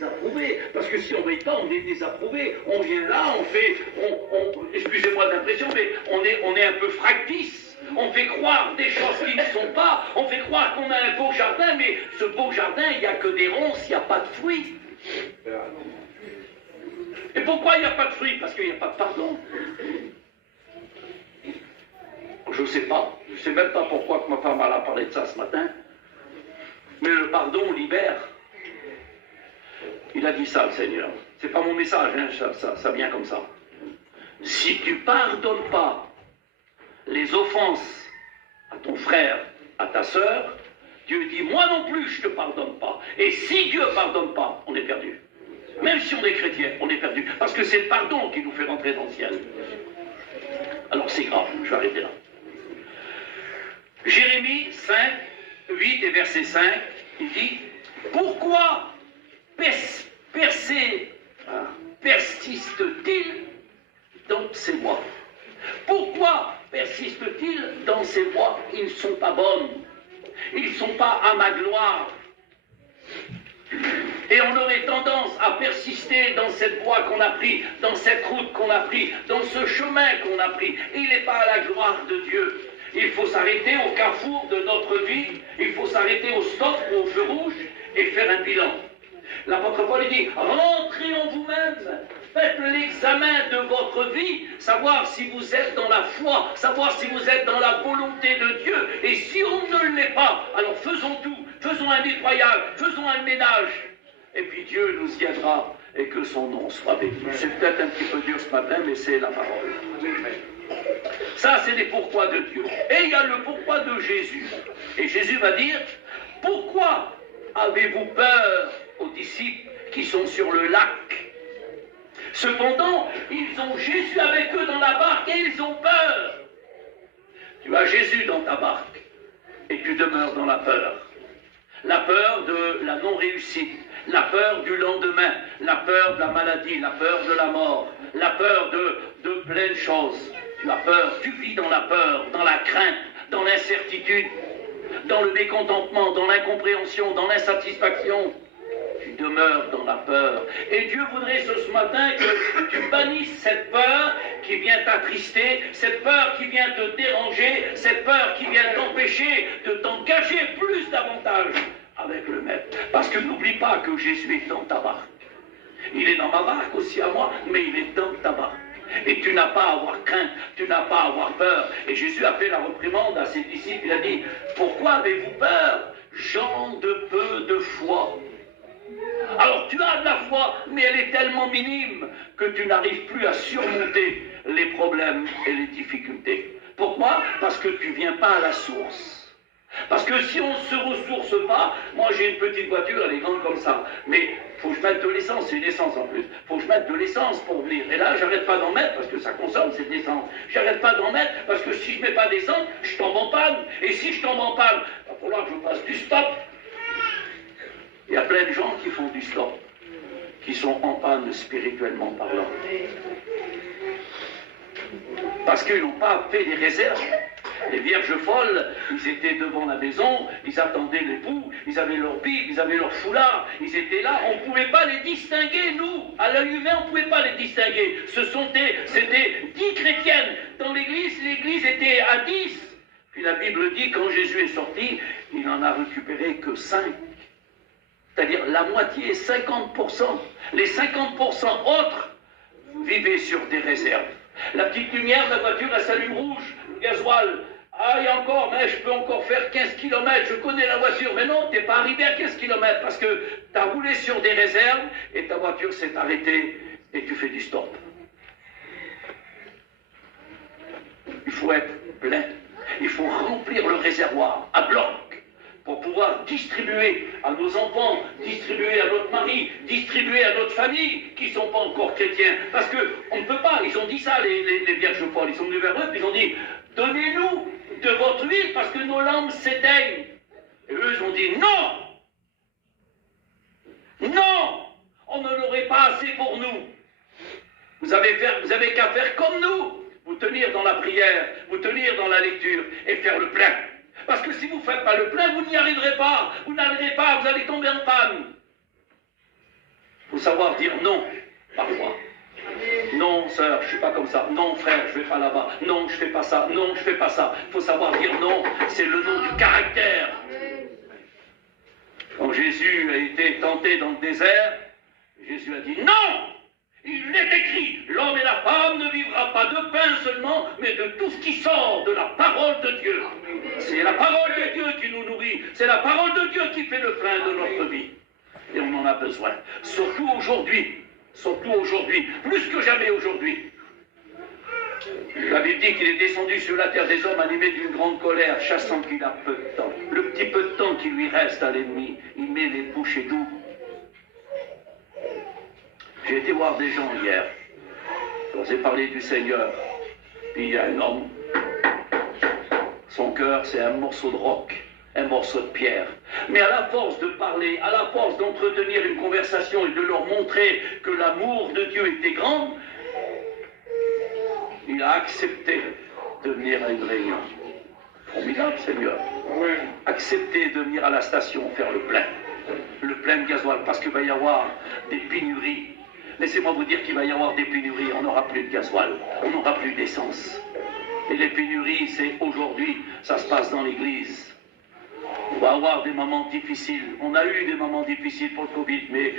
désapprouvé, parce que si on ne veille pas, on est désapprouvé. On vient là, excusez-moi de l'impression, mais on est un peu fractice. On fait croire des choses qui ne sont pas. On fait croire qu'on a un beau jardin, mais ce beau jardin, il n'y a que des ronces, il n'y a pas de fruits. Et pourquoi il n'y a pas de fruits? Parce qu'il n'y a pas de pardon. Je ne sais pas. Je ne sais même pas pourquoi que ma femme a parlé de ça ce matin. Mais le pardon libère. Il a dit ça, le Seigneur. C'est pas mon message, hein, ça vient comme ça. Si tu pardonnes pas les offenses à ton frère, à ta sœur, Dieu dit, moi non plus, je te pardonne pas. Et si Dieu pardonne pas, on est perdu. Même si on est chrétien, on est perdu. Parce que c'est le pardon qui nous fait rentrer dans le ciel. Alors c'est grave, je vais arrêter là. Jérémie 5, 8 et verset 5, il dit, pourquoi persiste-t-il dans ces voies? Pourquoi persiste-t-il dans ces voies? Ils ne sont pas bonnes. Ils ne sont pas à ma gloire. Et on aurait tendance à persister dans cette voie qu'on a prise, dans cette route qu'on a prise, dans ce chemin qu'on a pris. Il n'est pas à la gloire de Dieu. Il faut s'arrêter au carrefour de notre vie, il faut s'arrêter au stop ou au feu rouge et faire un bilan. L'apôtre Paul dit, rentrez en vous-même, faites l'examen de votre vie, savoir si vous êtes dans la foi, savoir si vous êtes dans la volonté de Dieu. Et si on ne l'est pas, alors faisons tout, faisons un nettoyage, faisons un ménage. Et puis Dieu nous y aidera et que son nom soit béni. C'est peut-être un petit peu dur ce matin, mais c'est la parole. Ça, c'est les pourquoi de Dieu. Et il y a le pourquoi de Jésus. Et Jésus va dire, pourquoi avez-vous peur aux disciples qui sont sur le lac? Cependant, ils ont Jésus avec eux dans la barque et ils ont peur. Tu as Jésus dans ta barque et tu demeures dans la peur. La peur de la non-réussite, la peur du lendemain, la peur de la maladie, la peur de la mort, la peur de plein de choses. Tu as peur, tu vis dans la peur, dans la crainte, dans l'incertitude, dans le mécontentement, dans l'incompréhension, dans l'insatisfaction. Tu demeures dans la peur. Et Dieu voudrait ce matin que tu bannisses cette peur qui vient t'attrister, cette peur qui vient te déranger, cette peur qui vient t'empêcher de t'engager plus davantage avec le Maître. Parce que n'oublie pas que Jésus est dans ta barque. Il est dans ma barque aussi à moi, mais il est dans ta barque. Et tu n'as pas à avoir crainte, tu n'as pas à avoir peur. Et Jésus a fait la réprimande à ses disciples, il a dit, pourquoi avez-vous peur, gens de peu de foi? Alors tu as de la foi, mais elle est tellement minime que tu n'arrives plus à surmonter les problèmes et les difficultés. Pourquoi? Parce que tu ne viens pas à la source. Parce que si on ne se ressource pas, moi j'ai une petite voiture, elle est grande comme ça, mais il faut que je mette de l'essence, c'est une essence en plus, il faut que je mette de l'essence pour venir. Et là, j'arrête pas d'en mettre parce que ça consomme cette essence. J'arrête pas d'en mettre parce que si je mets pas d'essence, je tombe en panne. Et si je tombe en panne, il va falloir que je fasse du stop. Il y a plein de gens qui font du stop, qui sont en panne spirituellement parlant. Parce qu'ils n'ont pas fait des réserves. Les vierges folles, ils étaient devant la maison, ils attendaient l'époux, ils avaient leur Bible, ils avaient leur foulard, ils étaient là, on ne pouvait pas les distinguer, nous, à l'œil humain, on ne pouvait pas les distinguer. C'était 10 chrétiennes. Dans l'église était à 10. Puis la Bible dit, quand Jésus est sorti, il n'en a récupéré que 5. C'est-à-dire la moitié, 50%. Les 50% autres vivaient sur des réserves. La petite lumière de la voiture, elle s'allume rouge, le gasoil. Ah, il y a encore, mais je peux encore faire 15 km, je connais la voiture. Mais non, tu n'es pas arrivé à 15 km parce que tu as roulé sur des réserves et ta voiture s'est arrêtée et tu fais du stop. Il faut être plein. Il faut remplir le réservoir à bloc pour pouvoir distribuer à nos enfants, distribuer à notre mari, distribuer à notre famille qui ne sont pas encore chrétiens. Parce qu'on ne peut pas, ils ont dit ça, les vierges folles, ils sont venus vers eux, puis ils ont dit, donnez-nous de votre huile parce que nos lampes s'éteignent. Et eux, ils ont dit, non! Non! On ne l'aurait pas assez pour nous. Vous avez qu'à faire comme nous, vous tenir dans la prière, vous tenir dans la lecture et faire le plein. Parce que si vous ne faites pas le plein, vous n'y arriverez pas. Vous n'arriverez pas, vous allez tomber en panne. savoir dire non, parfois. Non, sœur, je ne suis pas comme ça. Non, frère, je ne vais pas là-bas. Non, je ne fais pas ça. Non, je ne fais pas ça. Il faut savoir dire non. C'est le nom du caractère. Quand Jésus a été tenté dans le désert, Jésus a dit non. Il est écrit, l'homme et la femme ne vivra pas de pain seulement, mais de tout ce qui sort de la parole de Dieu. C'est la parole de Dieu qui nous nourrit. C'est la parole de Dieu qui fait le pain de notre vie. Et on en a besoin. Surtout aujourd'hui, plus que jamais aujourd'hui. La Bible dit qu'il est descendu sur la terre des hommes animé d'une grande colère, chassant qu'il a peu de temps. Le petit peu de temps qui lui reste à l'ennemi, il met les bouchées doubles. J'ai été voir des gens hier, je leur ai parlé du Seigneur, puis il y a un homme, son cœur c'est un morceau de roc, un morceau de pierre. Mais à la force de parler, à la force d'entretenir une conversation et de leur montrer que l'amour de Dieu était grand, il a accepté de venir à une réunion. Formidable, Seigneur. Accepter de venir à la station faire le plein de gasoil, parce qu'il va y avoir des pénuries. Laissez-moi vous dire qu'il va y avoir des pénuries, on n'aura plus de gasoil, on n'aura plus d'essence. Et les pénuries, c'est aujourd'hui, ça se passe dans l'église. On va avoir des moments difficiles. On a eu des moments difficiles pour le Covid, mais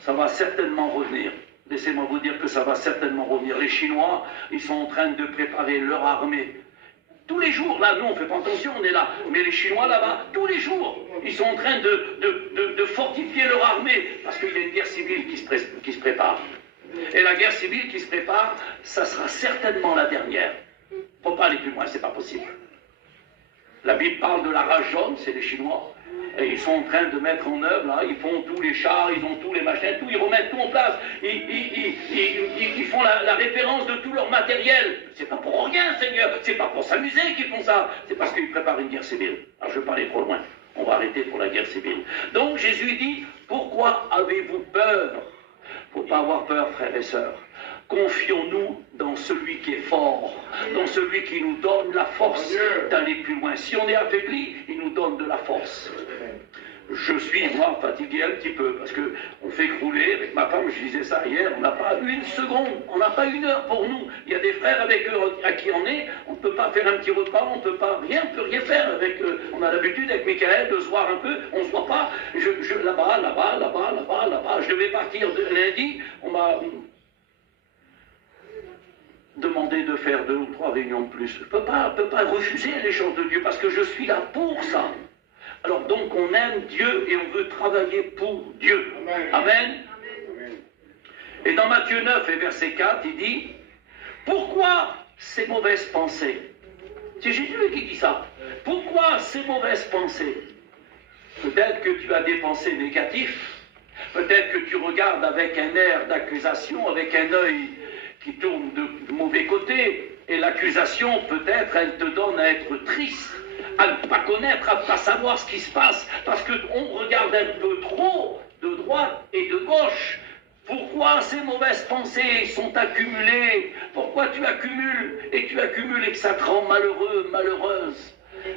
ça va certainement revenir. Laissez-moi vous dire que ça va certainement revenir. Les Chinois, ils sont en train de préparer leur armée. Tous les jours, là, nous on ne fait pas attention, on est là. Mais les Chinois là-bas, tous les jours, ils sont en train de fortifier leur armée. Parce qu'il y a une guerre civile qui se prépare. Et la guerre civile qui se prépare, ça sera certainement la dernière. Il ne faut pas aller plus loin, c'est pas possible. La Bible parle de la rage jaune, c'est les Chinois. Et ils sont en train de mettre en œuvre, là, ils font tous les chars, ils ont tous les machins, tout, ils remettent tout en place. Ils font la référence de tout leur matériel. C'est pas pour rien, Seigneur, c'est pas pour s'amuser qu'ils font ça. C'est parce qu'ils préparent une guerre civile. Alors je vais pas aller trop loin, on va arrêter pour la guerre civile. Donc Jésus dit, pourquoi avez-vous peur? Il ne faut pas avoir peur, frères et sœurs. Confions-nous dans celui qui est fort, dans celui qui nous donne la force d'aller plus loin. Si on est affaibli, il nous donne de la force. Je suis, moi, fatigué un petit peu, parce qu'on fait crouler, avec ma femme, je disais ça hier, on n'a pas une seconde, on n'a pas une heure pour nous. Il y a des frères avec eux à qui on est, on ne peut pas faire un petit repas, on ne peut pas rien, on peut rien faire avec eux. On a l'habitude avec Michael de se voir un peu, on ne se voit pas, là-bas. Je devais partir de lundi, on m'a demandé de faire 2 ou 3 réunions de plus. Je ne peux pas refuser les choses de Dieu, parce que je suis là pour ça. Alors donc on aime Dieu et on veut travailler pour Dieu. Amen. Et dans Matthieu 9 et verset 4, il dit, pourquoi ces mauvaises pensées? C'est Jésus qui dit ça. Pourquoi ces mauvaises pensées? Peut-être que tu as des pensées négatives, peut-être que tu regardes avec un air d'accusation, avec un œil qui tourne de mauvais côté, et l'accusation, peut-être, elle te donne à être triste, à ne pas connaître, à ne pas savoir ce qui se passe, parce qu'on regarde un peu trop de droite et de gauche. Pourquoi ces mauvaises pensées sont accumulées? Pourquoi tu accumules et que ça te rend malheureux, malheureuse?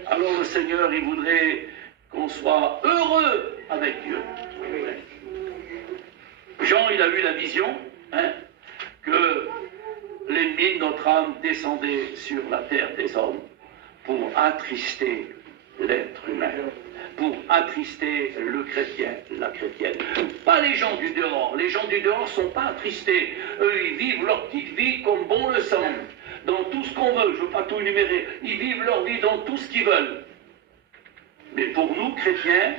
Alors le Seigneur, il voudrait qu'on soit heureux avec Dieu. Jean, il a eu la vision, que l'ennemi de notre âme descendait sur la terre des hommes pour attrister l'être humain, pour attrister le chrétien, la chrétienne. Pas les gens du dehors. Les gens du dehors ne sont pas attristés. Eux, ils vivent leur petite vie comme bon le semble, dans tout ce qu'on veut. Je ne veux pas tout énumérer. Ils vivent leur vie dans tout ce qu'ils veulent. Mais pour nous, chrétiens,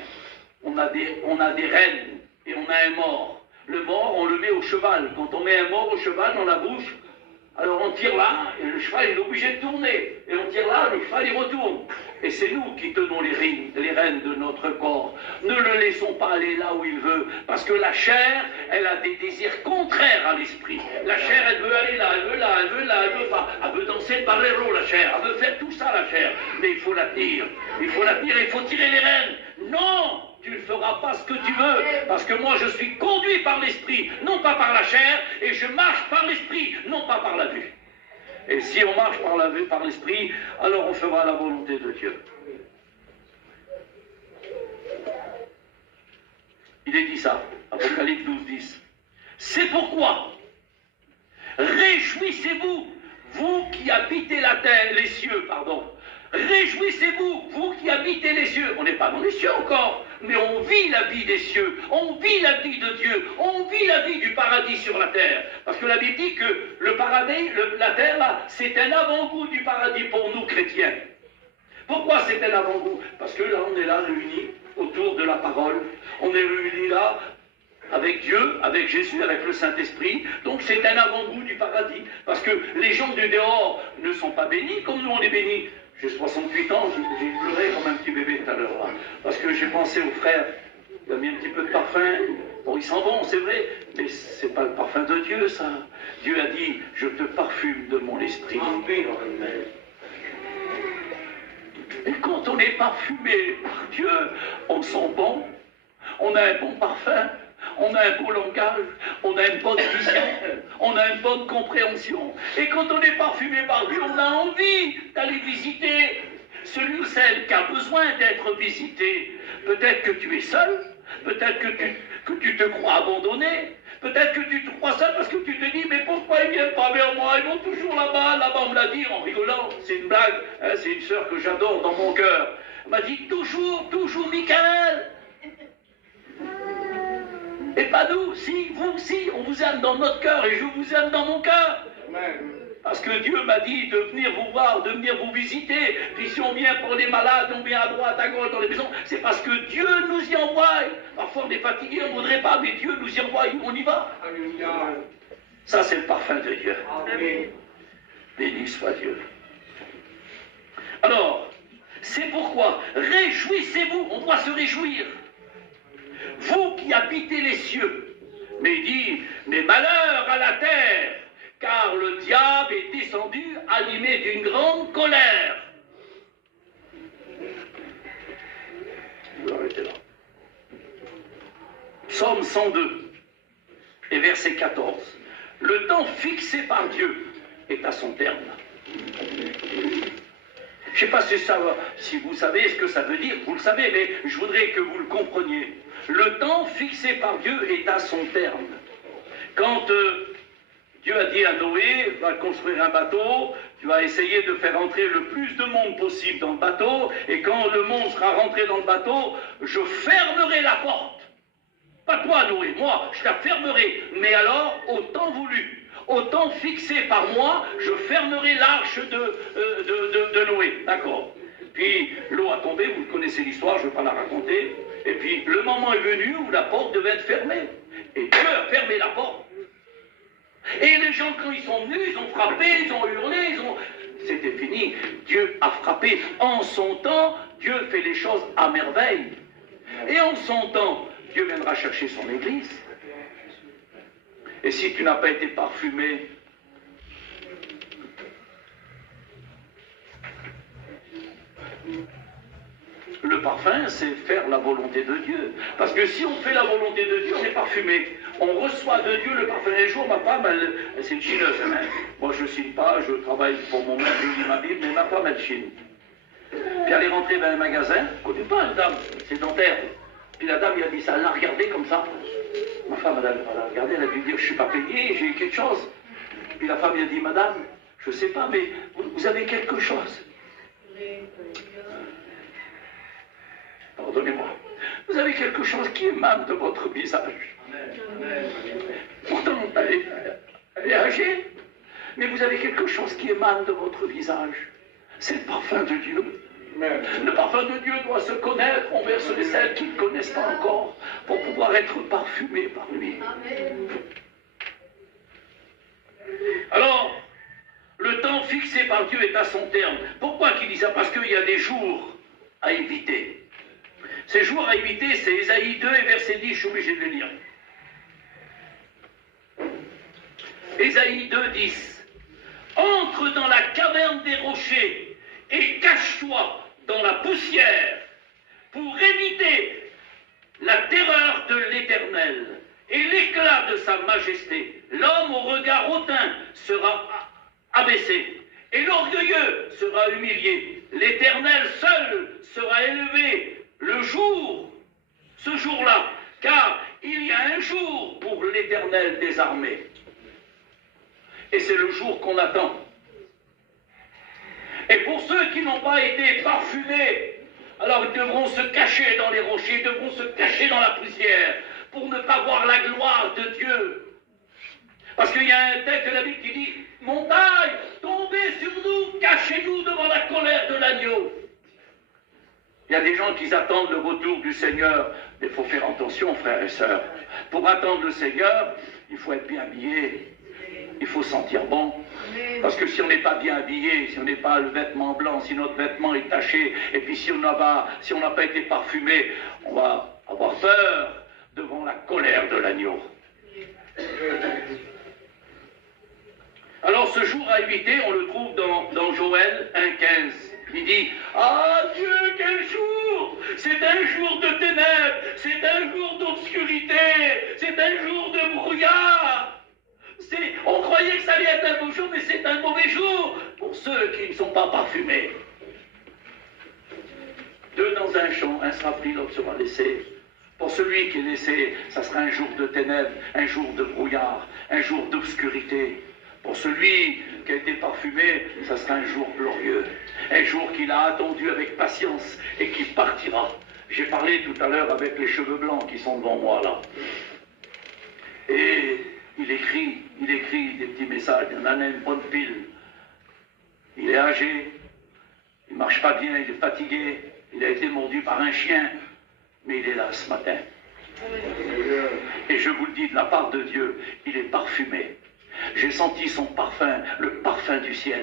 on a des rênes et on a un mort. Le mort, on le met au cheval. Quand on met un mort au cheval dans la bouche, alors on tire là, et le cheval est obligé de tourner. Et on tire là, le cheval il retourne. Et c'est nous qui tenons les rênes de notre corps. Ne le laissons pas aller là où il veut. Parce que la chair, elle a des désirs contraires à l'esprit. La chair, elle veut aller là, elle veut là, elle veut là, elle veut pas. Elle veut danser le barrero, la chair. Elle veut faire tout ça, la chair. Mais il faut la tenir. Il faut la tenir et il faut tirer les rênes. Non! Tu ne feras pas ce que tu veux, parce que moi je suis conduit par l'esprit, non pas par la chair, et je marche par l'esprit, non pas par la vue. Et si on marche par la vue, par l'esprit, alors on fera la volonté de Dieu. Il est dit ça, Apocalypse 12, 10. C'est pourquoi, réjouissez-vous, vous qui habitez la terre, les cieux, pardon. Réjouissez-vous, vous qui habitez les cieux. On n'est pas dans les cieux encore, mais on vit la vie des cieux, on vit la vie de Dieu, on vit la vie du paradis sur la terre. Parce que la Bible dit que le paradis, la terre, là, c'est un avant-goût du paradis pour nous chrétiens. Pourquoi c'est un avant-goût? Parce que là, on est là réunis autour de la parole. On est réunis là avec Dieu, avec Jésus, avec le Saint-Esprit. Donc c'est un avant-goût du paradis. Parce que les gens du dehors ne sont pas bénis comme nous on est bénis. J'ai 68 ans, j'ai pleuré comme un petit bébé tout à l'heure là. Parce que j'ai pensé aux frères, il a mis un petit peu de parfum. Bon, ils s'en vont, c'est vrai, mais c'est pas le parfum de Dieu, ça. Dieu a dit, je te parfume de mon esprit. Et quand on est parfumé par Dieu, on sent bon, on a un bon parfum, on a un beau langage, on a une bonne vision, on a une bonne compréhension. Et quand on est parfumé par Dieu, on a envie d'aller visiter celui ou celle qui a besoin d'être visité. Peut-être que tu es seul, peut-être que tu te crois abandonné, peut-être que tu te crois seul parce que tu te dis, mais pourquoi ils ne viennent pas vers moi? Ils vont toujours là-bas, on me l'a dit en rigolant, c'est une blague, hein, c'est une sœur que j'adore dans mon cœur. Elle m'a dit, toujours, Michael. Et pas nous, si, vous, si, on vous aime dans notre cœur et je vous aime dans mon cœur. Parce que Dieu m'a dit de venir vous voir, de venir vous visiter. Puis si on vient pour les malades, on vient à droite, à gauche, dans les maisons, c'est parce que Dieu nous y envoie. Parfois on est fatigué, on ne voudrait pas, mais Dieu nous y envoie, on y va. Ça c'est le parfum de Dieu. Amen. Béni soit Dieu. Alors, c'est pourquoi, réjouissez-vous, on doit se réjouir. Vous qui habitez les cieux, mais il dit, mais malheur à la terre, car le diable est descendu animé d'une grande colère. Vous arrêtez là. Psaume 102 et verset 14. Le temps fixé par Dieu est à son terme. Je ne sais pas si vous savez ce que ça veut dire, vous le savez, mais je voudrais que vous le compreniez. Le temps fixé par Dieu est à son terme. Quand Dieu a dit à Noé, va construire un bateau, tu vas essayer de faire entrer le plus de monde possible dans le bateau, et quand le monde sera rentré dans le bateau, je fermerai la porte. Pas toi, Noé, moi, je la fermerai, mais alors au temps voulu. Au temps fixé par moi, je fermerai l'arche de Noé. D'accord. Puis l'eau a tombé, vous connaissez l'histoire, je ne vais pas la raconter. Et puis le moment est venu où la porte devait être fermée. Et Dieu a fermé la porte. Et les gens, quand ils sont venus, ils ont frappé, ils ont hurlé, C'était fini. Dieu a frappé. En son temps, Dieu fait les choses à merveille. Et en son temps, Dieu viendra chercher son Église. Et si tu n'as pas été parfumé, le parfum, c'est faire la volonté de Dieu. Parce que si on fait la volonté de Dieu, on est parfumé. On reçoit de Dieu le parfum. Un jour, ma femme, c'est une chineuse. Hein. Moi, je ne chine pas, je travaille pour mon mère, je lis ma Bible, mais ma femme, elle chine. Puis elle est rentrée dans un magasin, je ne connais pas une dame, c'est dentaire. Puis la dame, elle a dit ça, elle l'a regardé comme ça. Ma femme, elle a regardé, elle a dû dire, je ne suis pas payé, j'ai eu quelque chose. Puis la femme, elle a dit, madame, je ne sais pas, mais vous avez quelque chose. Pardonnez-moi. Vous avez quelque chose qui émane de votre visage. Pourtant, elle est âgée, mais vous avez quelque chose qui émane de votre visage. C'est le parfum de Dieu. Le parfum de Dieu doit se connaître envers ceux et celles qui ne connaissent pas encore pour pouvoir être parfumés par lui. Alors, le temps fixé par Dieu est à son terme. Pourquoi qu'il dit ça? Parce qu'il y a des jours à éviter. Ces jours à éviter, c'est Ésaïe 2 et verset 10, je suis obligé de le lire. Ésaïe 2, 10. Entre dans la caverne des rochers et cache-toi dans la poussière pour éviter la terreur de l'Éternel et l'éclat de sa majesté. L'homme au regard hautain sera abaissé et l'orgueilleux sera humilié. L'Éternel seul sera élevé le jour, ce jour-là, car il y a un jour pour l'Éternel des armées. Et c'est le jour qu'on attend. Et pour ceux qui n'ont pas été parfumés, alors ils devront se cacher dans les rochers, ils devront se cacher dans la poussière pour ne pas voir la gloire de Dieu. Parce qu'il y a un texte de la Bible qui dit « Montagne, tombez sur nous, cachez-nous devant la colère de l'agneau ». Il y a des gens qui attendent le retour du Seigneur. Mais il faut faire attention, frères et sœurs. Pour attendre le Seigneur, il faut être bien habillé. Il faut sentir bon. Parce que si on n'est pas bien habillé, si on n'est pas le vêtement blanc, si notre vêtement est taché, et puis si on n'a pas été parfumé, on va avoir peur devant la colère de l'agneau. Alors ce jour à éviter, on le trouve dans Joël 1,15. Il dit « Ah Dieu, quel jour! C'est un jour de ténèbres, c'est un jour d'obscurité, c'est un jour de brouillard. On croyait que ça allait être un beau jour, mais c'est un mauvais jour pour ceux qui ne sont pas parfumés. Deux dans un champ, un sera pris, l'autre sera laissé. Pour celui qui est laissé, ça sera un jour de ténèbres, un jour de brouillard, un jour d'obscurité. Pour celui qui a été parfumé, ça sera un jour glorieux, un jour qu'il a attendu avec patience et qui partira. J'ai parlé tout à l'heure avec les cheveux blancs qui sont devant moi là. Et il écrit des petits messages, il en a une bonne pile. Il est âgé, il ne marche pas bien, il est fatigué, il a été mordu par un chien, mais il est là ce matin. Et je vous le dis de la part de Dieu, il est parfumé. J'ai senti son parfum, le parfum du ciel,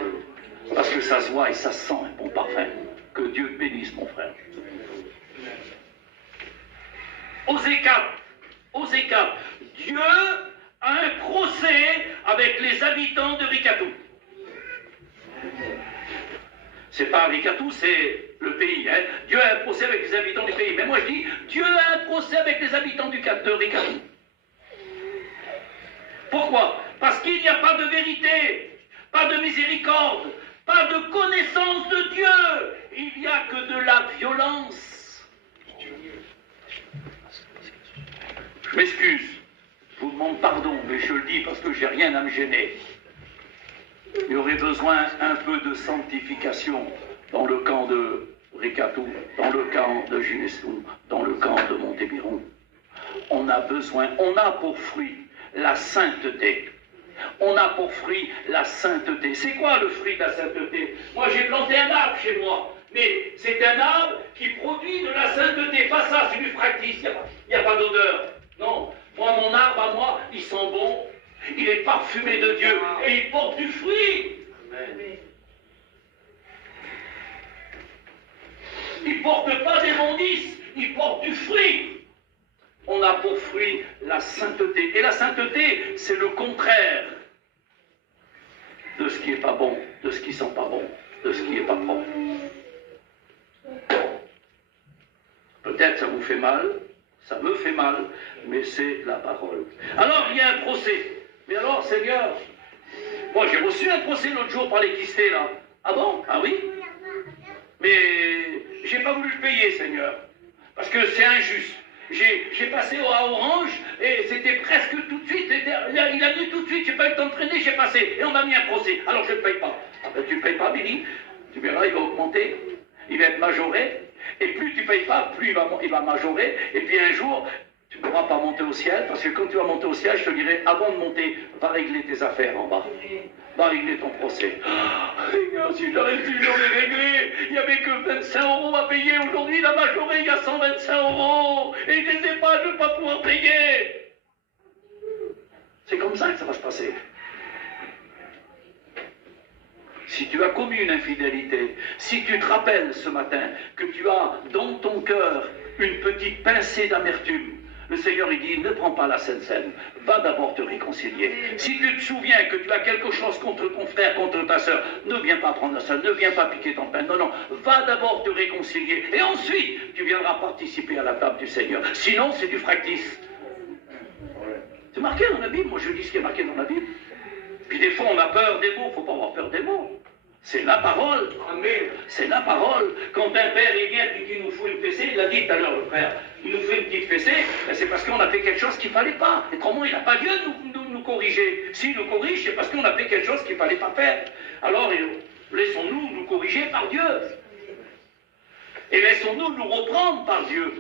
parce que ça se voit et ça se sent un bon parfum. Que Dieu bénisse mon frère. Osée 4, Dieu a un procès avec les habitants de Rikatou. C'est pas Rikatou, c'est le pays. Hein. Dieu a un procès avec les habitants du pays. Mais moi je dis, Dieu a un procès avec les habitants de Rikatou. Pourquoi? Parce qu'il n'y a pas de vérité, pas de miséricorde, pas de connaissance de Dieu. Il n'y a que de la violence. Je m'excuse, je vous demande pardon, mais je le dis parce que j'ai rien à me gêner. Il y aurait besoin un peu de sanctification dans le camp de Rikatou, dans le camp de Ginestou, dans le camp de Montébiron. On a besoin, on a pour fruit la sainteté. On a pour fruit la sainteté. C'est quoi le fruit de la sainteté? Moi j'ai planté un arbre chez moi, mais c'est un arbre qui produit de la sainteté. Pas ça, c'est du fractis, il n'y a pas d'odeur. Non, moi mon arbre à moi, il sent bon, il est parfumé de Dieu et il porte du fruit. Amen. Il ne porte pas d'immondices, il porte du fruit. On a pour fruit la sainteté. Et la sainteté, c'est le contraire de ce qui n'est pas bon, de ce qui ne sent pas bon, de ce qui n'est pas propre. Peut-être ça vous fait mal, ça me fait mal, mais c'est la parole. Alors, il y a un procès. Mais alors, Seigneur, moi j'ai reçu un procès l'autre jour par les quistés, là. Ah bon? Ah oui? Mais j'ai pas voulu le payer, Seigneur, parce que c'est injuste. J'ai passé à Orange et c'était presque tout de suite. Il a mis tout de suite, j'ai pas eu le temps de traîner, j'ai passé. Et on m'a mis un procès. Alors je ne paye pas. Ah ben, tu ne payes pas, Billy. Tu verras, il va augmenter. Il va être majoré. Et plus tu ne payes pas, plus il va majorer. Et puis un jour, tu ne pourras pas monter au ciel. Parce que quand tu vas monter au ciel, je te dirai, avant de monter, va régler tes affaires en bas. Va régler ton procès. Oh, si j'aurais su, j'aurais réglé. Il n'y avait que 25 € à payer. Aujourd'hui, la majorée, il y a 125 €. Et je ne les ai pas, je ne vais pas pouvoir payer. C'est comme ça que ça va se passer. Si tu as commis une infidélité, si tu te rappelles ce matin que tu as dans ton cœur une petite pincée d'amertume, le Seigneur il dit, ne prends pas la Sainte Seine, va d'abord te réconcilier. Si tu te souviens que tu as quelque chose contre ton frère, contre ta soeur, ne viens pas prendre la Seine, ne viens pas piquer ton pain, non, va d'abord te réconcilier, et ensuite tu viendras participer à la table du Seigneur. Sinon c'est du fractis. C'est marqué dans la Bible, moi je dis ce qui est marqué dans la Bible. Puis des fois on a peur des mots, il ne faut pas avoir peur des mots. C'est la parole. Amen. C'est la parole. Quand un père il vient et qu'il nous faut une fessée, il l'a dit tout à l'heure, le frère, il nous fait une petite fessée, ben c'est parce qu'on a fait quelque chose qu'il ne fallait pas. Et comment il n'a pas lieu de nous corriger? S'il nous corrige, c'est parce qu'on a fait quelque chose qu'il ne fallait pas faire. Alors, laissons-nous nous corriger par Dieu. Et laissons-nous nous reprendre par Dieu.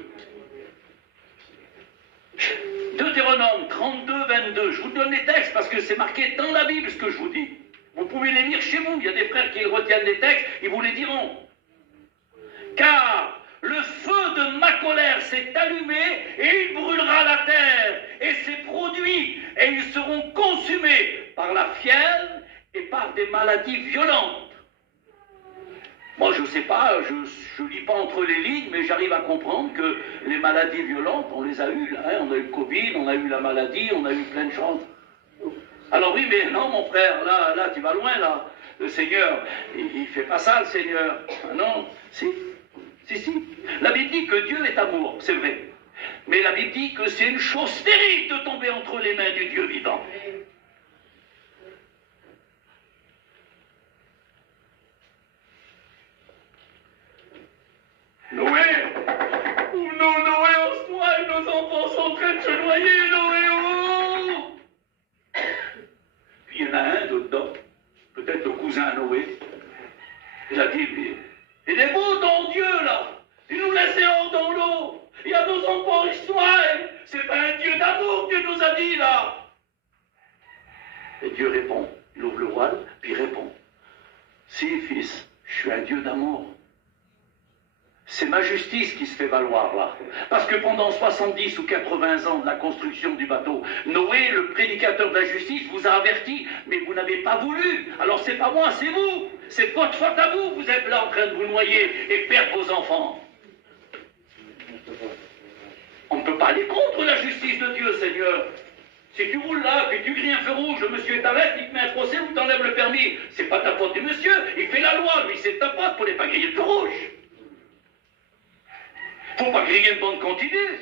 Deutéronome 32, 22. Je vous donne les textes parce que c'est marqué dans la Bible ce que je vous dis. Vous pouvez les lire chez vous. Il y a des frères qui retiennent les textes, ils vous les diront. Car le feu de ma colère s'est allumé et il brûlera la terre et ses produits et ils seront consumés par la fièvre et par des maladies violentes. Moi, je ne sais pas, je ne lis pas entre les lignes, mais j'arrive à comprendre que les maladies violentes, on les a eues. Là, hein. On a eu le Covid, on a eu la maladie, on a eu plein de choses. Alors oui, mais non, mon frère, là, tu vas loin, là. Le Seigneur, il ne fait pas ça, le Seigneur. Ah non, si. La Bible dit que Dieu est amour, c'est vrai. Mais la Bible dit que c'est une chose terrible de tomber entre les mains du Dieu vivant. Noé, Noé en soi et nos enfants sont en train de se noyer, Noé, oh! Puis il y en a un dedans, peut-être le cousin à Noé. Il a dit, mais il est beau ton Dieu là, il nous laisse hors dans l'eau, il y a nos enfants, ils se noient, c'est pas un Dieu d'amour que Dieu nous a dit là. Et Dieu répond, il ouvre le voile, puis il répond, si fils, je suis un Dieu d'amour. C'est ma justice qui se fait valoir là. Parce que pendant 70 ou 80 ans de la construction du bateau, Noé, le prédicateur de la justice, vous a averti, mais vous n'avez pas voulu. Alors c'est pas moi, c'est vous. C'est votre faute à vous. Vous êtes là en train de vous noyer et perdre vos enfants. On ne peut pas aller contre la justice de Dieu, Seigneur. Si tu roules là, puis tu grilles un feu rouge, le monsieur t'arrête, il te met un procès ou t'enlève le permis. C'est pas ta faute du monsieur. Il fait la loi, lui, c'est ta faute pour ne pas griller le feu rouge. Faut pas griller une bande continue.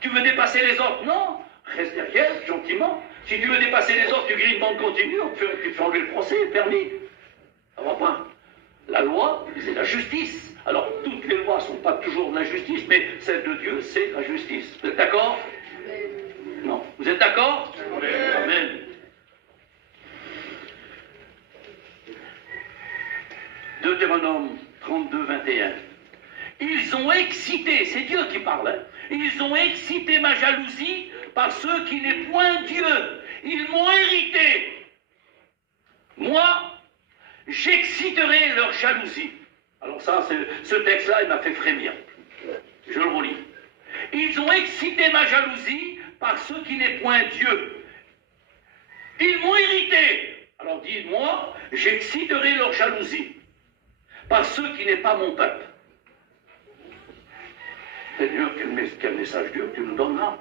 Tu veux dépasser les autres? Non. Reste derrière, gentiment. Si tu veux dépasser les autres, tu grilles une bande continue, tu fais enlever le procès, le permis. Ça va pas. La loi, c'est la justice. Alors, toutes les lois ne sont pas toujours de la justice, mais celle de Dieu, c'est la justice. Vous êtes d'accord? Non. Vous êtes d'accord? Amen. Deutéronome 32, 21. Ils ont excité, c'est Dieu qui parle, hein, ils ont excité ma jalousie par ceux qui n'est point Dieu. Ils m'ont hérité. Moi, j'exciterai leur jalousie. Alors ça, ce texte-là, il m'a fait frémir. Je le relis. Ils ont excité ma jalousie par ceux qui n'est point Dieu. Ils m'ont irrité. Alors dis-moi, j'exciterai leur jalousie par ceux qui n'est pas mon peuple. Seigneur, quel message Dieu que tu nous donnes là.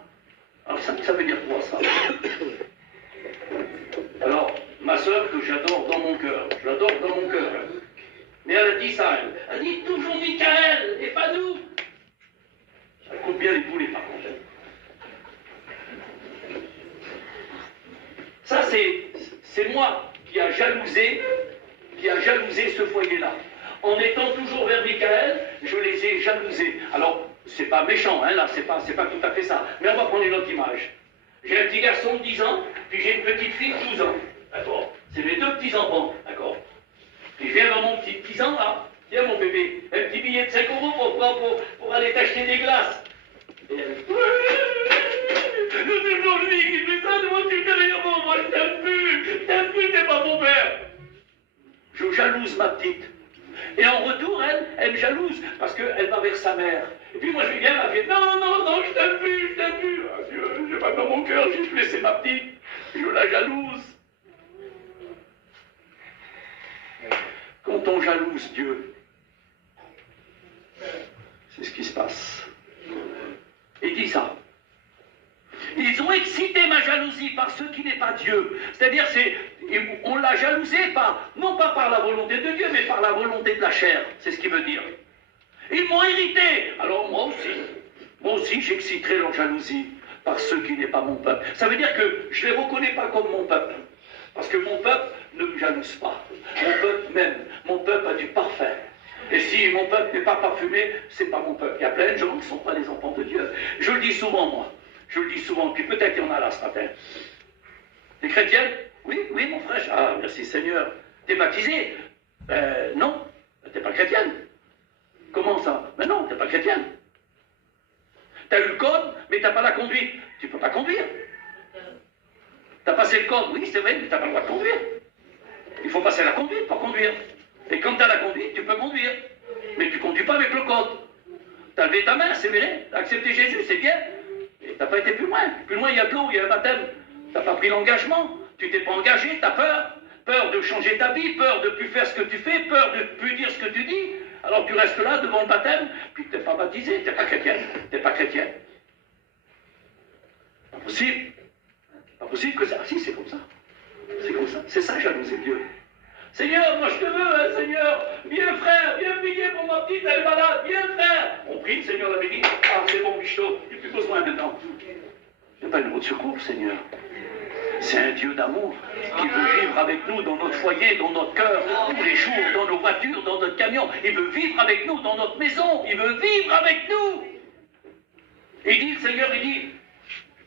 Alors ça veut dire quoi ça? Alors, ma soeur que j'adore dans mon cœur, je l'adore dans mon cœur, mais elle a dit ça, elle dit toujours Michael et pas nous. Ça coupe bien les poulets par contre. Ça c'est moi qui a jalousé ce foyer-là. En étant toujours vers Michael, je les ai jalousés. Alors, c'est pas méchant, hein, là, c'est pas tout à fait ça. Mais on va prendre une autre image. J'ai un petit garçon de 10 ans, puis j'ai une petite fille de 12 ans. D'accord? C'est mes deux petits-enfants, d'accord? Puis je viens dans mon petit-ans, là. Tiens, mon bébé, un petit billet de 5 € pour aller t'acheter des glaces. Et elle dit, c'est toujours lui qui fait ça, moi tu fais rien pour moi, je t'aime plus, t'es pas mon père. Je jalouse ma petite. Et en retour, elle me jalouse, parce qu'elle va vers sa mère. Et puis moi je lui viens, elle fait non, je t'aime plus. Ah, Dieu, j'ai pas dans mon cœur, j'ai laissé ma petite, je la jalouse. Quand on jalouse Dieu, c'est ce qui se passe. Il dit ça. Ils ont excité ma jalousie par ce qui n'est pas Dieu. C'est-à-dire, on l'a jalousé non pas par la volonté de Dieu, mais par la volonté de la chair. C'est ce qu'il veut dire. Ils m'ont irrité. Alors moi aussi j'exciterai leur jalousie par ce qui n'est pas mon peuple. Ça veut dire que je ne les reconnais pas comme mon peuple. Parce que mon peuple ne me jalouse pas. Mon peuple m'aime. Mon peuple a du parfait. Et si mon peuple n'est pas parfumé, c'est pas mon peuple. Il y a plein de gens qui ne sont pas des enfants de Dieu. Je le dis souvent, moi. Je le dis souvent. Puis peut-être qu'il y en a là ce matin. T'es chrétienne? Oui, oui, mon frère. Ah, merci Seigneur. T'es baptisé? Non. T'es pas chrétienne. Comment ça? Mais non, t'es pas chrétienne. T'as eu le code, mais t'as pas la conduite. Tu peux pas conduire. T'as passé le code, oui, c'est vrai, mais t'as pas le droit de conduire. Il faut passer la conduite pour conduire. Et quand t'as la conduite, tu peux conduire. Mais tu conduis pas avec le code. T'as levé ta main, c'est vrai. T'as accepté Jésus, c'est bien. Et t'as pas été plus loin. Plus loin, il y a de l'eau, il y a un baptême. T'as pas pris l'engagement. Tu t'es pas engagé, t'as peur. Peur de changer ta vie, peur de plus faire ce que tu fais, peur de plus dire ce que tu dis. Alors tu restes là devant le baptême, puis tu n'es pas baptisé, tu n'es pas chrétienne. Tu n'es pas chrétien. Pas possible. Pas possible que ça. Ah si, c'est comme ça. C'est comme ça. C'est ça, jalouser Dieu. Seigneur, moi je te veux, hein, Seigneur. Viens frère, viens prier pour ma petite, elle est malade. Viens frère. On prie, le Seigneur l'avait dit. Ah, c'est bon, Michto, il n'y a plus besoin maintenant. Il n'y a pas une route de secours, Seigneur. C'est un Dieu d'amour qui veut vivre avec nous dans notre foyer, dans notre cœur, tous les jours, dans nos voitures, dans notre camion. Il veut vivre avec nous dans notre maison. Il veut vivre avec nous. Il dit, le Seigneur, il dit,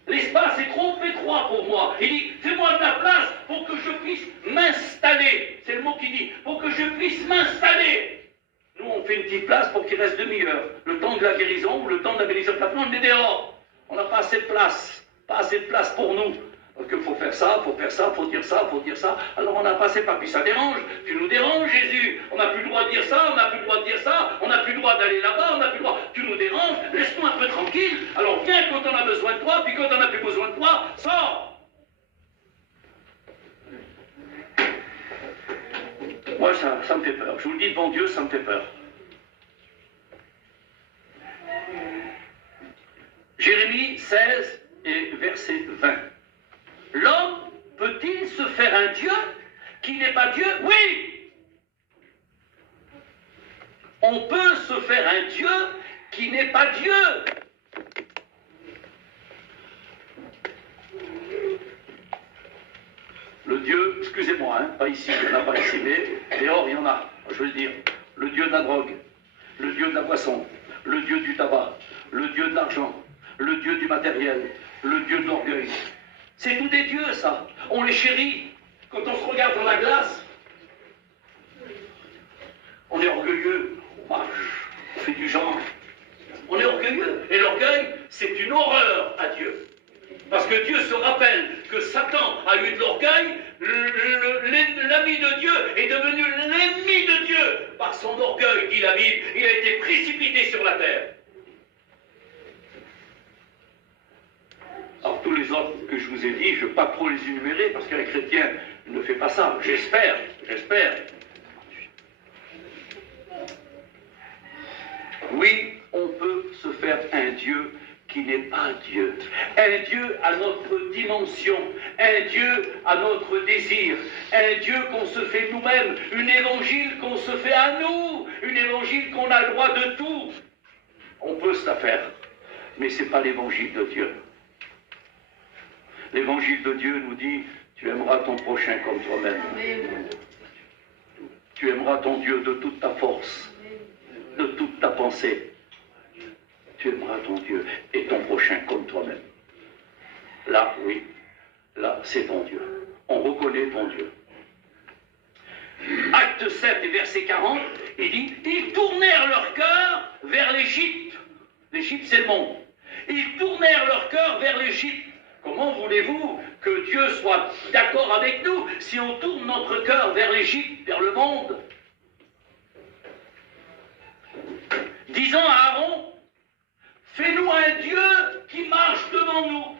l'espace est trop étroit pour moi. Il dit, fais-moi de la place pour que je puisse m'installer. C'est le mot qu'il dit, pour que je puisse m'installer. Nous, on fait une petite place pour qu'il reste demi-heure. Le temps de la guérison ou le temps de la bénédiction. Maintenant, on est dehors. On n'a pas assez de place. Pas assez de place pour nous. Parce qu'il faut faire ça, faut faire ça, faut dire ça, faut dire ça. Alors on n'a pas assez pas. Puis ça dérange. Tu nous déranges, Jésus. On n'a plus le droit de dire ça, on n'a plus le droit de dire ça. On n'a plus le droit d'aller là-bas, on n'a plus le droit. Tu nous déranges, laisse-nous un peu tranquille. Alors viens quand on a besoin de toi, puis quand on n'a plus besoin de toi, sors. Moi, ça me fait peur. Je vous le dis devant Dieu, ça me fait peur. Jérémie 16 et verset 20. L'homme peut-il se faire un Dieu qui n'est pas Dieu? Oui! On peut se faire un Dieu qui n'est pas Dieu. Le Dieu, excusez-moi, hein, pas ici, il n'y en a pas ici, mais dehors il y en a, je veux le dire. Le Dieu de la drogue, le Dieu de la boisson, le Dieu du tabac, le Dieu de l'argent, le Dieu du matériel, le Dieu de l'orgueil. C'est tous des dieux, ça. On les chérit. Quand on se regarde dans la glace, on est orgueilleux. On marche, on fait du genre. On est orgueilleux. Et l'orgueil, c'est une horreur à Dieu. Parce que Dieu se rappelle que Satan a eu de l'orgueil, l'ami de Dieu est devenu l'ennemi de Dieu. Par son orgueil, dit la Bible, il a été précipité sur la terre. Alors tous les autres que je vous ai dit, je ne veux pas trop les énumérer parce qu'un chrétien ne fait pas ça. J'espère. Oui, on peut se faire un Dieu qui n'est pas Dieu. Un Dieu à notre dimension, un Dieu à notre désir, un Dieu qu'on se fait nous-mêmes, une évangile qu'on se fait à nous, une évangile qu'on a le droit de tout. On peut se la faire, mais ce n'est pas l'évangile de Dieu. L'évangile de Dieu nous dit, tu aimeras ton prochain comme toi-même. Tu aimeras ton Dieu de toute ta force, de toute ta pensée. Tu aimeras ton Dieu et ton prochain comme toi-même. Là, oui, là, c'est ton Dieu. On reconnaît ton Dieu. Acte 7 et verset 40, il dit, ils tournèrent leur cœur vers l'Égypte. L'Égypte, c'est le monde. Ils tournèrent leur cœur vers l'Égypte. Comment voulez-vous que Dieu soit d'accord avec nous si on tourne notre cœur vers l'Égypte, vers le monde? Disant à Aaron, fais-nous un Dieu qui marche devant nous.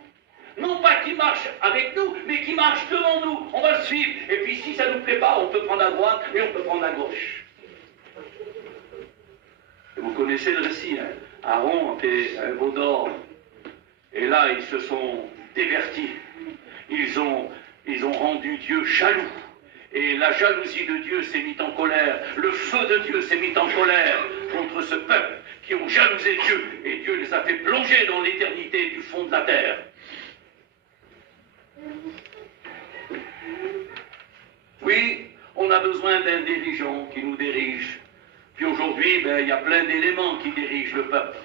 Non pas qui marche avec nous, mais qui marche devant nous. On va le suivre. Et puis si ça ne nous plaît pas, on peut prendre à droite et on peut prendre à gauche. Et vous connaissez le récit, hein? Aaron était un veau d'or. Et là, ils se sont dévertis. Ils ont rendu Dieu jaloux. Et la jalousie de Dieu s'est mise en colère. Le feu de Dieu s'est mis en colère contre ce peuple qui ont jalousé Dieu. Et Dieu les a fait plonger dans l'éternité du fond de la terre. besoin d'un dirigeant qui nous dirige. Puis aujourd'hui, ben, il y a plein d'éléments qui dirigent le peuple.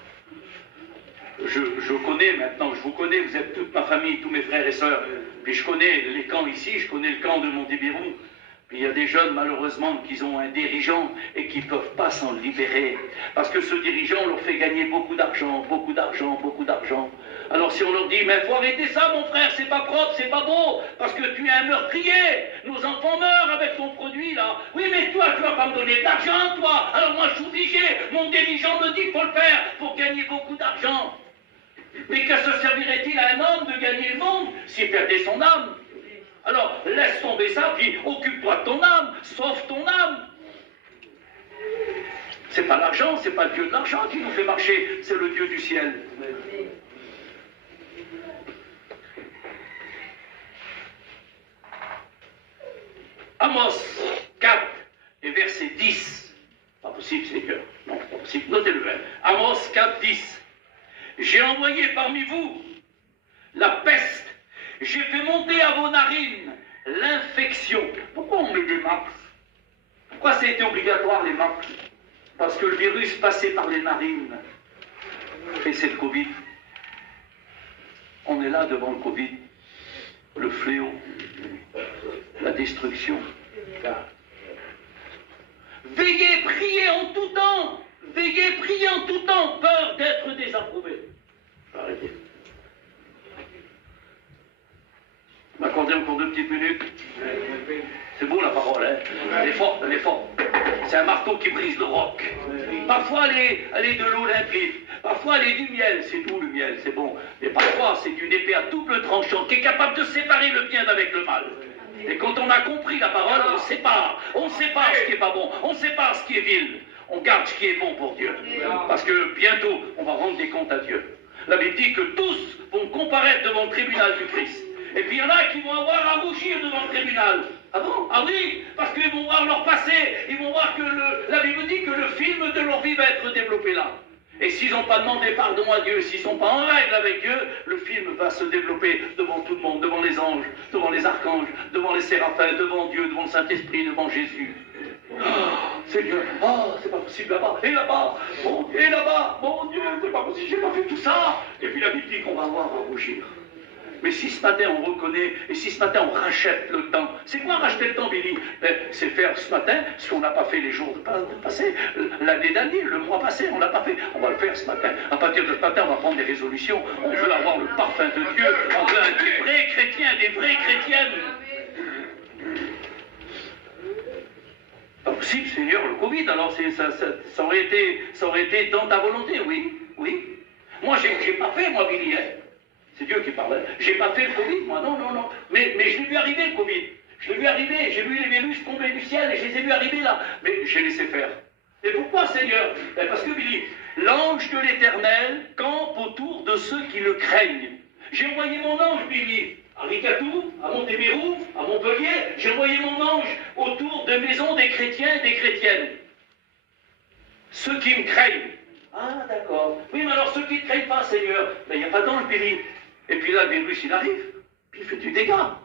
Je connais maintenant, je vous connais, vous êtes toute ma famille, tous mes frères et sœurs. Puis je connais les camps ici, je connais le camp de Montébirou. Puis il y a des jeunes, malheureusement, qui ont un dirigeant et qui ne peuvent pas s'en libérer. Parce que ce dirigeant leur fait gagner beaucoup d'argent, beaucoup d'argent, beaucoup d'argent. Alors si on leur dit, mais il faut arrêter ça, mon frère, c'est pas propre, c'est pas beau, parce que tu es un meurtrier, nos enfants meurent avec ton produit, là. Oui, mais toi, tu vas pas me donner de l'argent, toi. Alors moi, je suis obligé, mon dirigeant me dit qu'il faut le faire pour gagner beaucoup d'argent. Mais que se servirait-il à un homme de gagner le monde s'il perdait son âme? Alors, laisse tomber ça, puis occupe-toi de ton âme, sauve ton âme. C'est pas l'argent, c'est pas le Dieu de l'argent qui nous fait marcher, c'est le Dieu du ciel. Amos 4 et verset 10. Pas possible, Seigneur. Non, pas possible. Notez-le. Amos 4, 10. J'ai envoyé parmi vous la peste. J'ai fait monter à vos narines l'infection. Pourquoi on met des masques? Pourquoi ça a été obligatoire, les masques? Parce que le virus passait par les narines. Et c'est le Covid. On est là devant le Covid. Le fléau. La destruction. Veillez, priez en tout temps. Veillez, priez en tout temps. Peur d'être désapprouvé. Arrêtez. M'accorder encore 2 petites minutes. C'est beau la parole, hein? Elle est forte, elle est forte. C'est un marteau qui brise le roc. Parfois elle est de l'eau limpide. Parfois elle est du miel, c'est tout le miel, c'est bon. Mais parfois c'est une épée à double tranchant qui est capable de séparer le bien d'avec le mal. Et quand on a compris la parole, on sépare. On sépare ce qui n'est pas bon. On sépare ce qui est vil. On garde ce qui est bon pour Dieu. Parce que bientôt, on va rendre des comptes à Dieu. La Bible dit que tous vont comparaître devant le tribunal du Christ. Et puis il y en a qui vont avoir à rougir devant le tribunal. Ah bon? Ah oui, parce qu'ils vont voir leur passé. Ils vont voir que la Bible dit que le film de leur vie va être développé là. Et s'ils n'ont pas demandé pardon à Dieu, s'ils ne sont pas en règle avec Dieu, le film va se développer devant tout le monde, devant les anges, devant les archanges, devant les séraphins, devant Dieu, devant le Saint-Esprit, devant Jésus. Oh, Seigneur, oh, c'est pas possible là-bas, et là-bas, mon Dieu, c'est pas possible, j'ai pas fait tout ça. Et puis la Bible dit qu'on va avoir à rougir. Mais si ce matin on reconnaît, et si ce matin on rachète le temps, c'est quoi racheter le temps, Billy? C'est faire ce matin ce qu'on n'a pas fait les jours passés, l'année dernière, le mois passé, on ne l'a pas fait. On va le faire ce matin. À partir de ce matin, on va prendre des résolutions. On veut avoir le parfum de Dieu. On veut des vrais chrétiens, des vraies chrétiennes. Pas possible, Seigneur, le Covid, alors ça aurait été dans ta volonté, oui, oui. Moi, j'ai pas fait, moi, Billy, hein. C'est Dieu qui parle. J'ai pas fait le Covid, moi, non. Mais je l'ai vu arriver, le Covid. Je l'ai vu arriver, j'ai vu les virus tomber du ciel et je les ai vus arriver là. Mais j'ai laissé faire. Et pourquoi, Seigneur? Parce que, Billy, l'ange de l'Éternel campe autour de ceux qui le craignent. J'ai envoyé mon ange, Billy, à Ricatou, à Montébirou, à Montpellier. J'ai envoyé mon ange autour de maisons des chrétiens et des chrétiennes. Ceux qui me craignent. Ah, d'accord. Oui, mais alors ceux qui ne craignent pas, Seigneur, il n'y a pas d'ange, Billy. Et puis là, le virus, il arrive, puis il fait du dégât.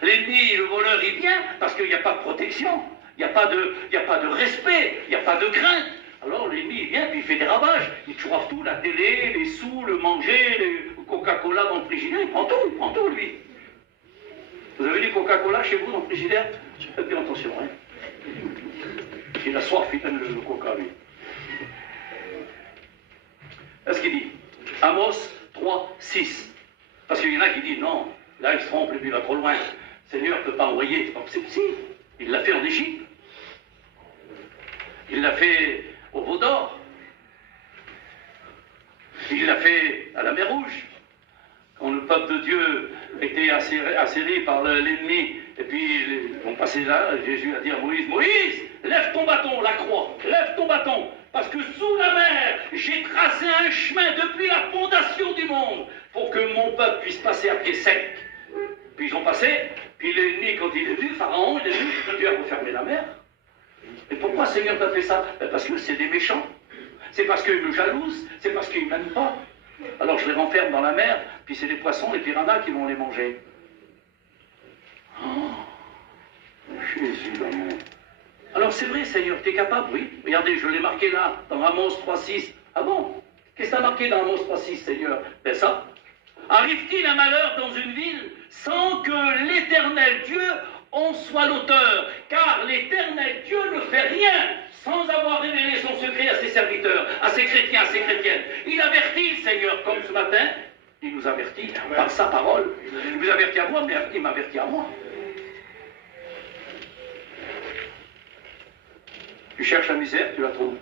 L'ennemi, le voleur, il vient parce qu'il n'y a pas de protection, il n'y a pas de respect, il n'y a pas de crainte. Alors l'ennemi, il vient, puis il fait des ravages. Il chourave tout, la télé, les sous, le manger, le Coca-Cola dans le frigidaire, il prend tout, lui. Vous avez du Coca-Cola chez vous dans le frigidaire? Faites bien attention, hein. Il a soif, il donne le Coca, lui. Qu'est-ce qu'il dit? Amos 3, 6. Parce qu'il y en a qui disent non, là il se trompe et puis il va trop loin. Le Seigneur ne peut pas envoyer. C'est possible. Il l'a fait en Égypte. Il l'a fait au Veau d'Or. Il l'a fait à la mer Rouge. Quand le peuple de Dieu était assailli par l'ennemi, et puis ils vont passer là, Jésus a dit à Moïse, Moïse, lève ton bâton, la croix, lève ton bâton. Parce que sous la mer, j'ai tracé un chemin depuis la fondation du monde pour que mon peuple puisse passer à pied sec. Puis ils ont passé, puis l'ennemi, quand il est venu, Pharaon, il est venu, Dieu a refermé la mer. Et pourquoi Seigneur t'a fait ça? Parce que c'est des méchants. C'est parce qu'ils me jalousent, c'est parce qu'ils ne m'aiment pas. Alors je les renferme dans la mer, puis c'est les poissons, les piranhas qui vont les manger. Oh, Jésus, l'amour. Alors c'est vrai, Seigneur, tu es capable, oui. Regardez, je l'ai marqué là, dans Amos 3,6. Ah bon? Qu'est-ce que tu as marqué dans Amos 3,6, Seigneur? Ben ça. Arrive-t-il un malheur dans une ville sans que l'Éternel Dieu en soit l'auteur? Car l'Éternel Dieu ne fait rien sans avoir révélé son secret à ses serviteurs, à ses chrétiens, à ses chrétiennes. Il avertit le Seigneur, comme ce matin, il nous avertit par sa parole. Il vous avertit à moi, mais il m'avertit à moi. Tu cherches la misère, tu la trouves.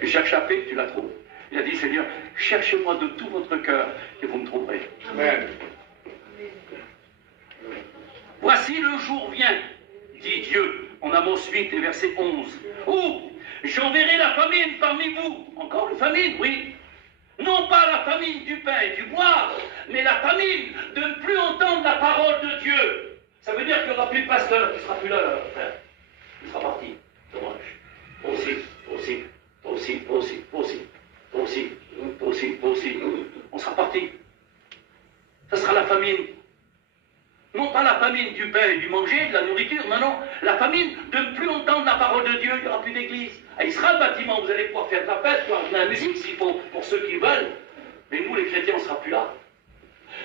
Tu cherches la paix, tu la trouves. Il a dit, Seigneur, cherchez-moi de tout votre cœur et vous me trouverez. Amen. Voici le jour vient, dit Dieu, en Amos 8 et verset 11. Où j'enverrai la famine parmi vous. Encore une famine, oui. Non pas la famine du pain et du bois, mais la famine de ne plus entendre la parole de Dieu. Ça veut dire qu'il n'y aura plus de pasteur, il ne sera plus là, frère. Il sera parti. Dommage. Aussi. On sera parti. Ça sera la famine. Non pas la famine du pain et du manger, de la nourriture, non. La famine de ne plus entendre la parole de Dieu, il n'y aura plus d'église. Il sera le bâtiment, vous allez pouvoir faire de la fête, pouvoir de la musique s'il faut, pour ceux qui veulent. Mais nous, les chrétiens, on ne sera plus là.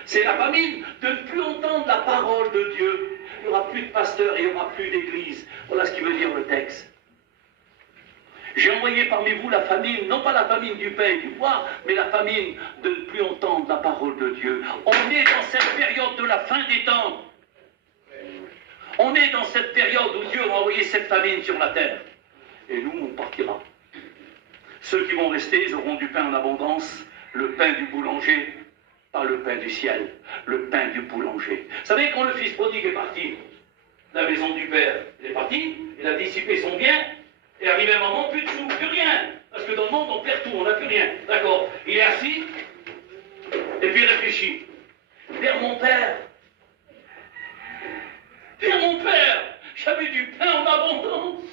C'est la famine de ne plus entendre la parole de Dieu. Il n'y aura plus de pasteur et il n'y aura plus d'église. Voilà ce qui veut dire le texte. J'ai envoyé parmi vous la famine, non pas la famine du pain et du bois, mais la famine de ne plus entendre la parole de Dieu. On est dans cette période de la fin des temps. On est dans cette période où Dieu va envoyer cette famine sur la terre. Et nous, on partira. Ceux qui vont rester, ils auront du pain en abondance, le pain du boulanger, pas le pain du ciel, le pain du boulanger. Vous savez, quand le fils prodigue est parti de la maison du père, il est parti, il a dissipé son bien, et arrivé un moment, plus de sous, plus rien. Parce que dans le monde, on perd tout, on n'a plus rien. D'accord. Il est assis, et puis il réfléchit. Vers mon père, j'avais du pain en abondance.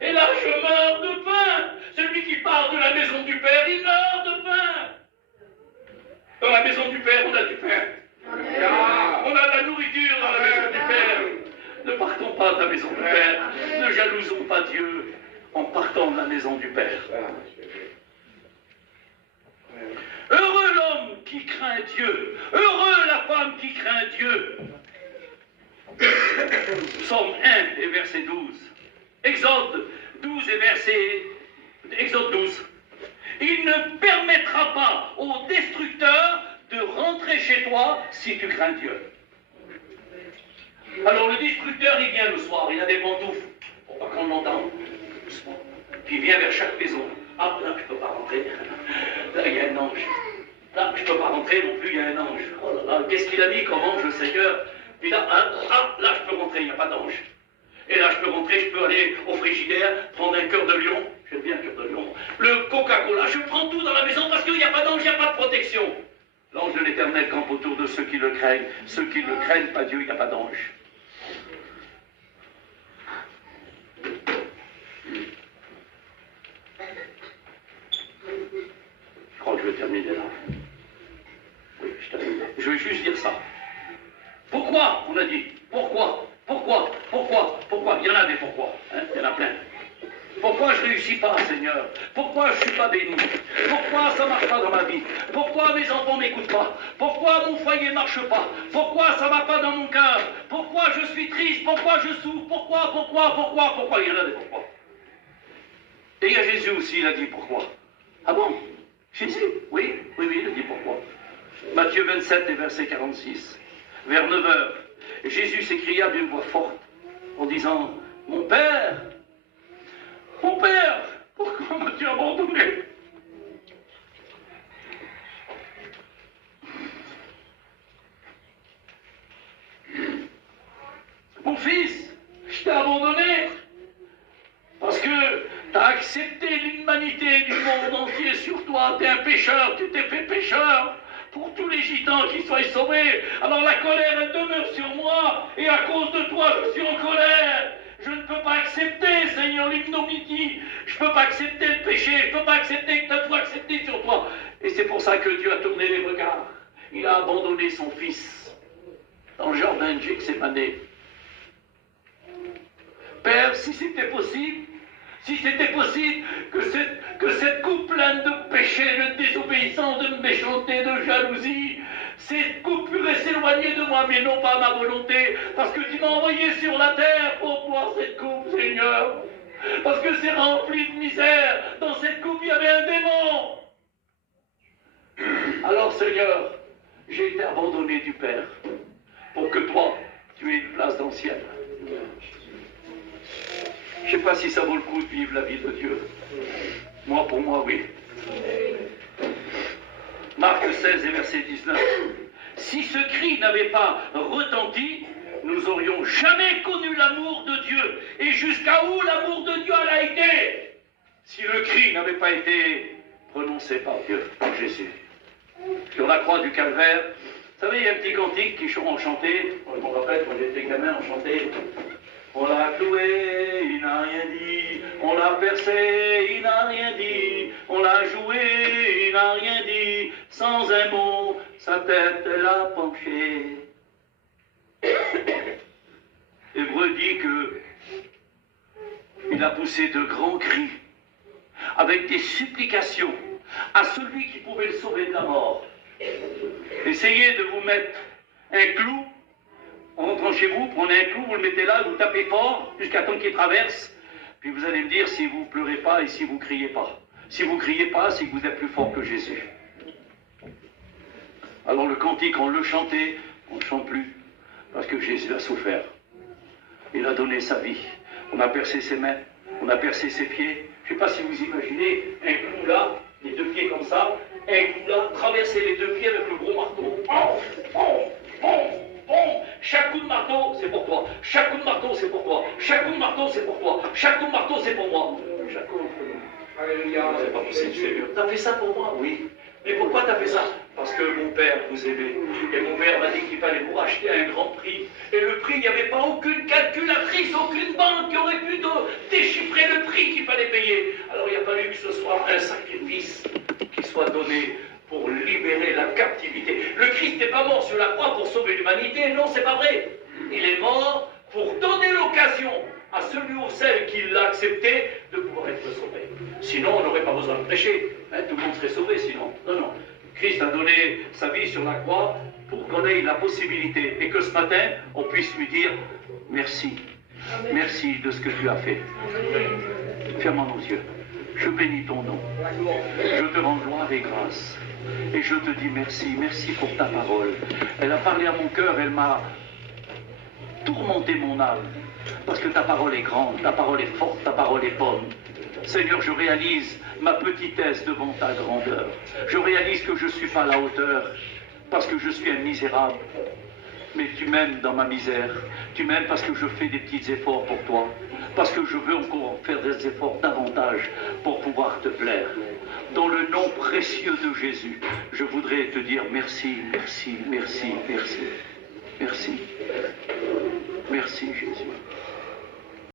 Et là, je meurs de faim. Celui qui part de la maison du père, il meurt de faim. Dans la maison du père, on a du pain. On a de la nourriture dans la maison du père. Ne partons pas de la maison du père. Ne jalousons pas Dieu en partant de la maison du Père. Heureux l'homme qui craint Dieu. Heureux la femme qui craint Dieu. Psaume 1 et verset 12. Exode 12 et verset... Exode 12. Il ne permettra pas au destructeur de rentrer chez toi si tu crains Dieu. Alors le destructeur, il vient le soir, il a des pantoufles, pour pas qu'on l'entende. Puis il vient vers chaque maison. Ah, là, je ne peux pas rentrer. Là, il y a un ange. Là, je ne peux pas rentrer non plus, il y a un ange. Oh là là, qu'est-ce qu'il a mis comme ange, le Seigneur? Puis là, là, je peux rentrer, il n'y a pas d'ange. Et là, je peux rentrer, je peux aller au frigidaire, prendre un cœur de lion. J'aime bien le cœur de lion. Le Coca-Cola, je prends tout dans la maison parce qu'il n'y a pas d'ange, il n'y a pas de protection. L'ange de l'Éternel campe autour de ceux qui le craignent. Ceux qui ne le craignent pas Dieu, il n'y a pas d'ange. Je crois que je vais terminer là. Oui, je termine là. Je vais juste dire ça. Pourquoi, on a dit? Pourquoi? Il y en a des pourquoi, hein? Il y en a plein. Pourquoi je ne réussis pas, Seigneur? Pourquoi je ne suis pas béni? Pourquoi ça ne marche pas dans ma vie? Pourquoi mes enfants ne m'écoutent pas? Pourquoi mon foyer ne marche pas? Pourquoi ça ne va pas dans mon cœur? Pourquoi je suis triste? Pourquoi je souffre? Pourquoi? Il y en a des pourquoi. Et il y a Jésus aussi, il a dit pourquoi. Ah bon? Jésus? Oui, il a dit pourquoi. Matthieu 27 et verset 46. Vers 9 heures, Jésus s'écria d'une voix forte en disant, mon Père, pourquoi m'as-tu abandonné? Mon fils, je t'ai abandonné parce que tu as accepté l'humanité du monde entier sur toi. Tu es un pécheur, tu t'es fait pécheur pour tous les gitans qui soient sauvés. Alors la colère, elle demeure sur moi et à cause de toi, je suis en colère. Je ne peux pas accepter, Seigneur, l'ignominie. Je ne peux pas accepter le péché. Je ne peux pas accepter que tu as tout accepté sur toi. Et c'est pour ça que Dieu a tourné les regards. Il a abandonné son fils dans le jardin de Gethsémanée. Père, si c'était possible que cette coupe pleine de péché, de désobéissance, de méchanceté, de jalousie, cette coupe puisse s'éloigner de moi, mais non pas ma volonté, parce que tu m'as envoyé sur la terre pour boire cette coupe, Seigneur. Parce que c'est rempli de misère. Dans cette coupe, il y avait un démon. Alors, Seigneur, j'ai été abandonné du Père pour que toi, tu aies une place dans le ciel. Je ne sais pas si ça vaut le coup de vivre la vie de Dieu. Moi, pour moi, oui. Marc 16 et verset 19. Si ce cri n'avait pas retenti, nous aurions jamais connu l'amour de Dieu. Et jusqu'à où l'amour de Dieu a été? Si le cri n'avait pas été prononcé par Dieu, par Jésus. Sur la croix du Calvaire, vous savez, il y a un petit cantique qui ont chanté, je me rappelle quand j'étais gamin, on chantait. On l'a cloué, il n'a rien dit. On l'a percé, il n'a rien dit. On l'a joué, il n'a rien dit. Sans un mot, sa tête l'a penchée. Hébreu dit que il a poussé de grands cris, avec des supplications à celui qui pouvait le sauver de la mort. Essayez de vous mettre un clou. En rentrant chez vous, prenez un clou, vous le mettez là, vous tapez fort jusqu'à temps qu'il traverse, puis vous allez me dire si vous ne pleurez pas et si vous ne criez pas. Si vous ne criez pas, c'est que vous êtes plus fort que Jésus. Alors le cantique, on le chantait, on ne chante plus, parce que Jésus a souffert. Il a donné sa vie. On a percé ses mains, on a percé ses pieds. Je ne sais pas si vous imaginez un clou là, les deux pieds comme ça, un clou là, traverser les deux pieds avec le gros marteau. Chaque coup de marteau, c'est pour toi. Chaque coup de marteau, c'est pour toi. Chaque coup de marteau, c'est pour toi. Chaque coup de marteau, c'est pour moi. Chaque coup de marteau. C'est pas possible, Seigneur. T'as fait ça pour moi? Oui. Mais pourquoi t'as fait ça? Parce que mon père vous aimait. Et mon père m'a dit qu'il fallait vous racheter à un grand prix. Et le prix, il n'y avait pas aucune calculatrice, aucune banque qui aurait pu déchiffrer le prix qu'il fallait payer. Alors il a fallu que ce soit un sacrifice qui soit donné pour libérer la captivité. Le Christ n'est pas mort sur la croix pour sauver l'humanité, non, c'est pas vrai. Il est mort pour donner l'occasion à celui ou celle qui l'a accepté de pouvoir être sauvé. Sinon, on n'aurait pas besoin de prêcher. Hein, tout le monde serait sauvé sinon. Non, non. Christ a donné sa vie sur la croix pour qu'on ait la possibilité et que ce matin, on puisse lui dire merci. Merci de ce que tu as fait. Fermons nos yeux. Je bénis ton nom. Je te rends gloire et grâce. Et je te dis merci. Merci pour ta parole. Elle a parlé à mon cœur, elle m'a tourmenté mon âme. Parce que ta parole est grande, ta parole est forte, ta parole est bonne. Seigneur, je réalise ma petitesse devant ta grandeur. Je réalise que je ne suis pas à la hauteur, parce que je suis un misérable. Mais tu m'aimes dans ma misère. Tu m'aimes parce que je fais des petits efforts pour toi. Parce que je veux encore faire des efforts davantage pour pouvoir te plaire. Dans le nom précieux de Jésus, je voudrais te dire merci, merci, merci, merci. Merci. Merci Jésus.